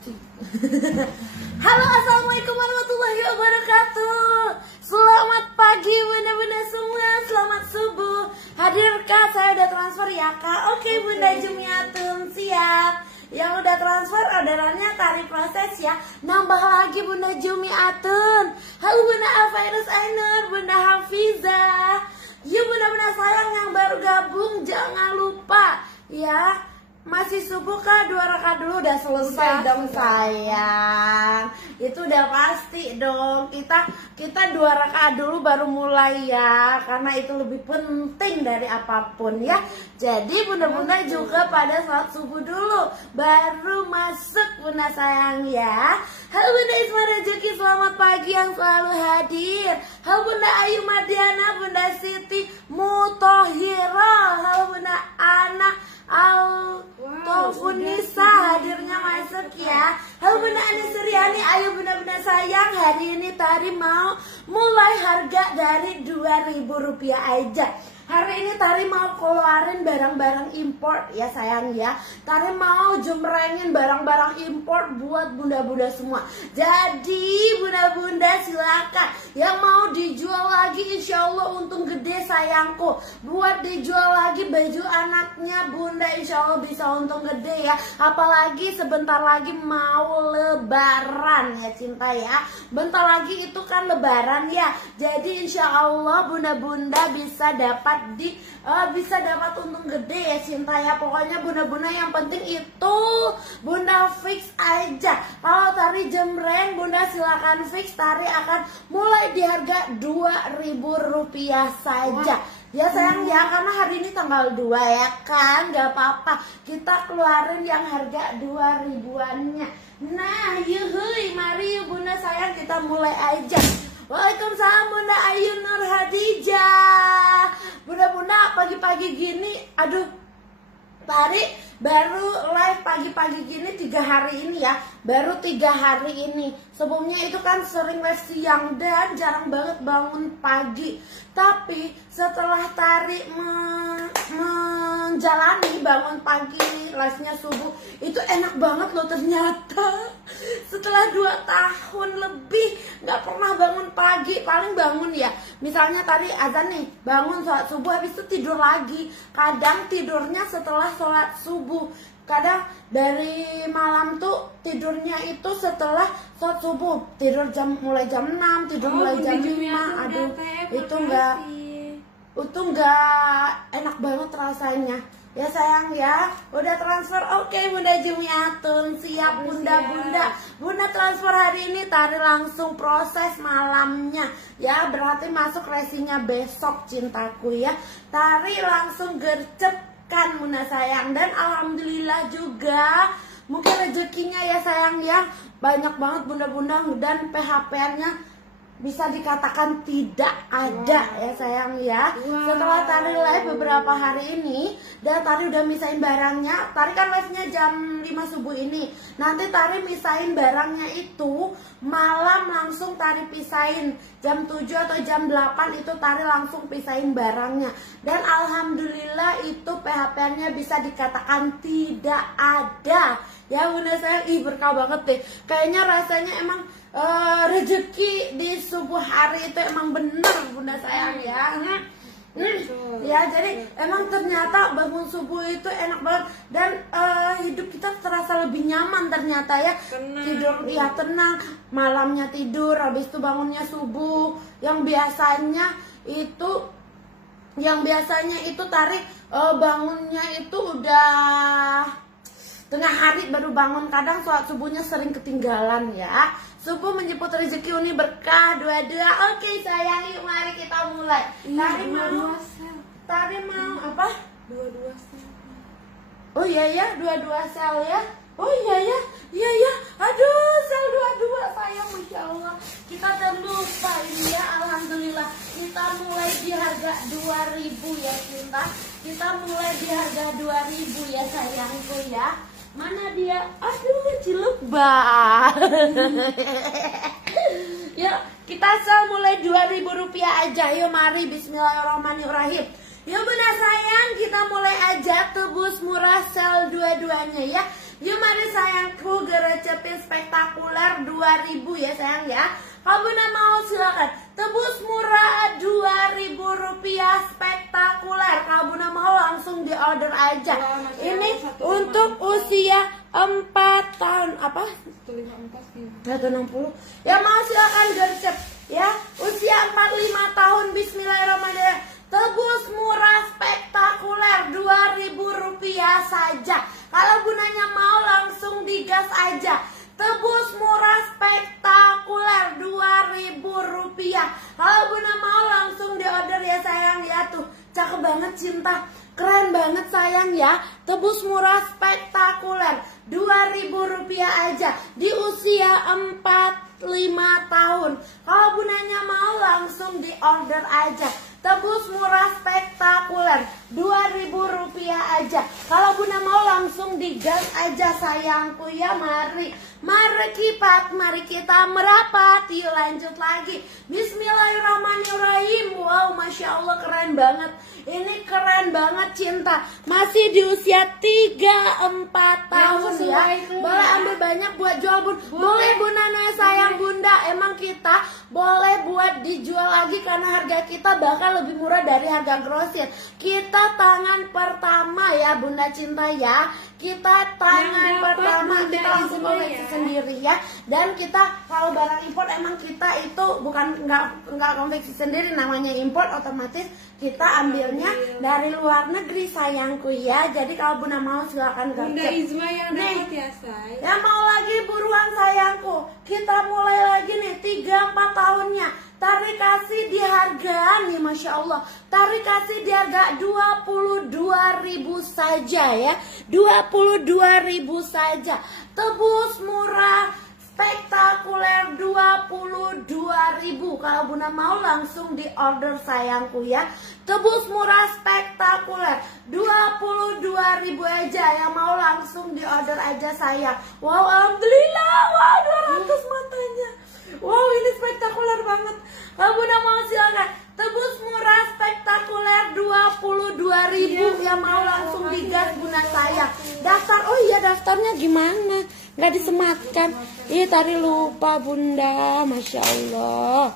Halo, assalamualaikum warahmatullahi wabarakatuh. Selamat pagi bunda-bunda semua, selamat subuh. Hadirkah saya udah transfer ya kak? Oke bunda Jumiatun siap. Yang udah transfer orderannya tarik proses ya. Nambah lagi bunda Jumiatun. Halo bunda Alfairus Ainur, bunda Hafizah. Yuk bunda-bunda sayang yang baru gabung jangan lupa ya. Masih subuh kah? 2 rakaat dulu udah selesai dong sayang. Itu udah pasti dong. Kita 2 rakaat dulu baru mulai ya. Karena itu lebih penting dari apapun ya. Jadi bunda-bunda juga pada salat subuh dulu baru masuk bunda sayang ya. Halo bunda Isma Rezeki, selamat pagi yang selalu hadir. Halo bunda Ayu Madiana, bunda Siti Mutohiro. Halo bunda Anak Tofunisa hadirnya masuk ya. Halo bunda Ani Suryani, ayo bunda-bunda sayang, hari ini Tari mau mulai harga dari Rp2.000 aja. Hari ini Tari mau keluarin barang-barang import ya sayang ya. Tari mau jumrengin barang-barang import buat bunda-bunda semua. Jadi bunda-bunda silakan yang mau dijual lagi insya Allah untung gede sayangku. Buat dijual lagi baju anaknya bunda insya Allah bisa untung gede ya. Apalagi sebentar lagi mau lebaran ya cinta ya. Bentar lagi itu kan lebaran ya. Jadi insya Allah bunda-bunda bisa dapat untung gede ya cinta ya. Pokoknya bunda-bunda yang penting itu bunda fix aja. Kalau Tari jemreng bunda silakan fix. Tari akan mulai di harga Rp2.000 saja ya sayang ya. Karena hari ini tanggal 2 ya kan. Gak apa-apa kita keluarin yang harga 2.000-annya. Nah yuhui mari yuk bunda sayang kita mulai aja. Waalaikumsalam bunda Ayu Nur Hadijah. Bunda-bunda pagi-pagi gini, aduh Tari baru live pagi-pagi gini 3 hari ini ya. Baru 3 hari ini. Sebelumnya itu kan sering live siang dan jarang banget bangun pagi. Tapi setelah Tari menjalani bangun pagi live-nya subuh, itu enak banget loh ternyata. Setelah 2 tahun lebih gak pernah bangun pagi. Paling bangun ya, misalnya tadi azan nih, bangun sholat subuh habis itu tidur lagi. Kadang tidurnya setelah sholat subuh. Kadang dari malam tuh tidurnya itu setelah sholat subuh. Tidur mulai jam 6, tidur mulai jam 5. Aduh, itu enggak enak banget rasanya. Ya sayang ya, udah transfer. Oke bunda Jumiatun, siap bunda-bunda. Bunda transfer hari ini, Tari langsung proses malamnya ya. Berarti masuk resinya besok cintaku ya. Tari langsung gercepkan bunda sayang. Dan alhamdulillah juga mungkin rezekinya ya sayang ya. Banyak banget bunda-bunda dan PHP-nya bisa dikatakan tidak ada ya sayang ya. Setelah Tari live beberapa hari ini dan Tari udah misahin barangnya. Tari kan live-nya jam 5 subuh ini. Nanti Tari misahin barangnya itu malam langsung Tari pisahin. Jam 7 atau jam 8 itu Tari langsung pisahin barangnya. Dan alhamdulillah itu PHP-nya bisa dikatakan tidak ada. Ya bunda saya, berkah banget deh. Kayaknya rasanya emang rezeki di subuh hari itu emang bener bunda sayang ya. Ya jadi emang ternyata bangun subuh itu enak banget. Dan hidup kita terasa lebih nyaman ternyata ya. Tidur ya tenang, malamnya tidur, habis itu bangunnya subuh. Yang biasanya itu Tari bangunnya itu udah tengah hari baru bangun. Kadang sholat subuhnya sering ketinggalan ya. Subuh menjemput rezeki uni berkah 22. Oke sayang, yuk mari kita mulai. Tari mau apa? 22 sel. Oh iya ya, 22 sel ya. Oh iya ya. Aduh, sel 22 sayang, masya Allah. Kita terlupa ini ya, alhamdulillah. Kita mulai di harga 2.000 ya cinta. Kita mulai di harga 2.000 ya sayangku ya. Mana dia? Aduh, ciluk banget. Yuk, kita sel mulai Rp2.000 aja. Yuk mari, bismillahirrahmanirrahim. Yuk bunda sayang, kita mulai aja tebus murah sel dua-duanya ya. Yuk mari sayangku, gerecepin spektakuler 2000 ya sayang ya. Kalau Bunda mau silakan tebus murah 2000 rupiah spektakuler. Kalau Bunda mau langsung di order aja. Ini untuk usia 4 tahun apa? 160. Ya mau silakan gercep ya. Usia 45 tahun. Bismillahirrahmanirrahim. Tebus murah spektakuler 2000 rupiah saja. Kalau Bundanya mau langsung digas aja. Tebus murah spektakuler 2000 rupiah. Kalau Bunda mau langsung di order ya sayang ya. Tuh cakep banget Cinta, keren banget sayang ya. Tebus murah spektakuler 2000 rupiah aja di usia 45 tahun. Kalau Bundanya mau langsung di order aja. Tebus murah spektakuler 2000 rupiah aja. Kalau Bunda mau langsung digas aja sayangku ya. Mari kipat, mari kita merapat. Yuk lanjut lagi. Bismillahirrahmanirrahim. Wow, Masya Allah keren banget. Ini keren banget Cinta. Masih di usia 3-4 tahun ya. Boleh ambil banyak buat jual Bun. Boleh Bunda sayang Bunda. Emang kita boleh buat dijual lagi karena harga kita bakal lebih murah dari harga grosir. Kita tangan pertama ya Bunda Cinta ya. Kita tangan pertama kita langsung koleksi sendiri ya. Dan kita kalau barang impor emang kita itu bukan nggak konveksi sendiri, namanya impor otomatis kita ambilnya dari luar negeri sayangku ya. Jadi kalau Bunda mau silakan Bunda gercep. Izma yang dapat ya say. Yang mau lagi buruan sayangku. Kita mulai lagi nih 3-4 tahunnya. Tarik kasih di harga nih Masya Allah. Tarik kasih di harga 22.000 saja ya. 22.000 saja. Tebus murah spektakuler 22.000. Kalau Bunda mau langsung di order sayangku ya. Tebus murah spektakuler 22.000 aja. Yang mau langsung di order aja sayang. Wow, alhamdulillah. Wow, 200 matanya. Wow, ini spektakuler banget. Kalau Bunda mau silakan. Tebus murah spektakuler 22.000. Yang mau langsung digas Bunda sayang. Daftar, oh iya daftarnya gimana? Nggak disematkan. Ih tadi lupa Bunda. Masya Allah.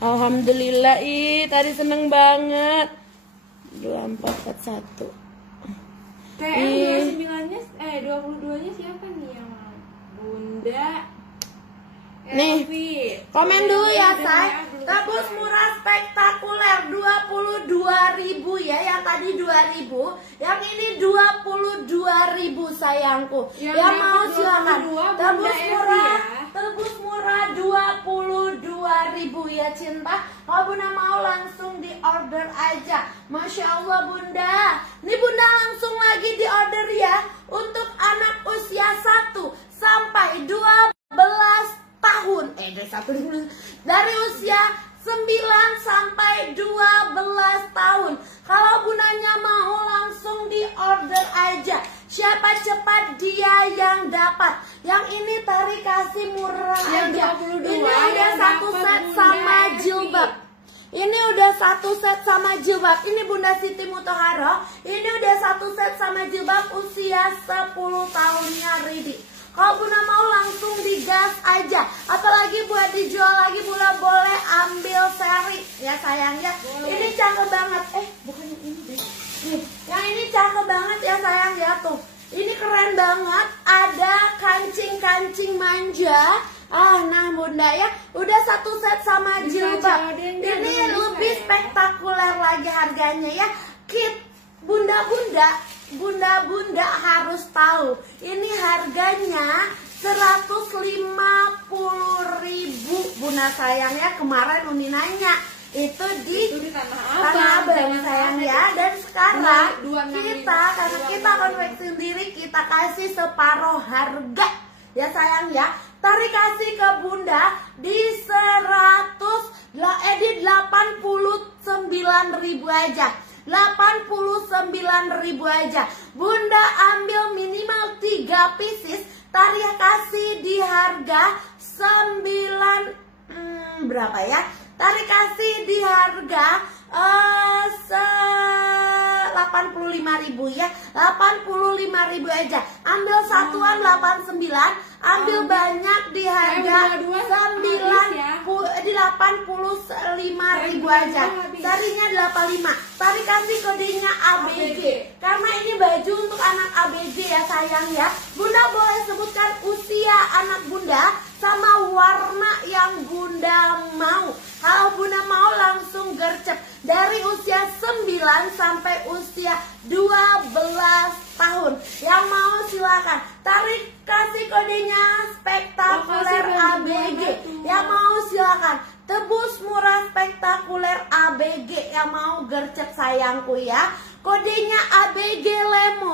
Alhamdulillah. Ih tadi seneng banget. 2441. TM 29-nya 22-nya siapa nih yang mau? Bunda Nih, komen dulu ya say. Tebus Tebus murah spektakuler 22.000 ya. Yang tadi 2.000, yang ini 22.000 sayangku. Yang mau silakan. Tebus murah, tebus murah 22.000 ya Cinta. Kalau Bunda mau langsung di order aja. Masya Allah Bunda. Ini Bunda langsung lagi di order ya. Untuk anak usia 1 sampai 12 tahun. Dari usia 9 sampai 12 tahun. Kalau Bundanya mau langsung di order aja. Siapa cepat dia yang dapat. Yang ini tarik kasih murah aja. Ini udah satu set sama jilbab. Ini udah satu set sama jilbab. Ini Bunda Siti Mutahara. Ini udah satu set sama jilbab usia 10 tahunnya ready. Kalau Bunda mau langsung digas aja. Apalagi buat dijual lagi Bunda boleh ambil seri ya sayang ya. Ini cakep banget. Bukan yang ini deh. Nih, yang ini cakep banget ya sayang ya tuh. Ini keren banget. Ada kancing-kancing manja. Nah Bunda ya, udah satu set sama jilbab. Ini lebih spektakuler lagi harganya ya. Kit Bunda harus tahu. Ini harganya 150.000 Bunda sayang ya. Kemarin Uni nanya itu di Tanah Abang sayang ya. Dan sekarang kita karena kita konveksi sendiri, kita kasih separuh harga ya sayang ya. Tarik kasih ke Bunda di 89.000 aja. 89.000 aja. Bunda ambil minimal 3 pieces. Tarik kasih di harga 9 berapa ya? Tarik kasih di harga 8.000 85.000 ya. 85.000 aja. Ambil satuan 89, ambil banyak di harga 85.000 aja. Tarinya 85. Tari kasih kodenya ABG. Karena ini baju untuk anak ABG ya sayang ya. Bunda boleh sebutkan usia anak Bunda sama warna yang Bunda mau. Kalau Bunda mau langsung gercep. Dari usia 9 sampai usia 12 tahun. Yang mau silakan. Tarik kasih kodenya spektakuler ABG. Yang mau silakan. Tebus murah spektakuler ABG. Yang mau gercep sayangku ya. Kodenya ABG Lemon.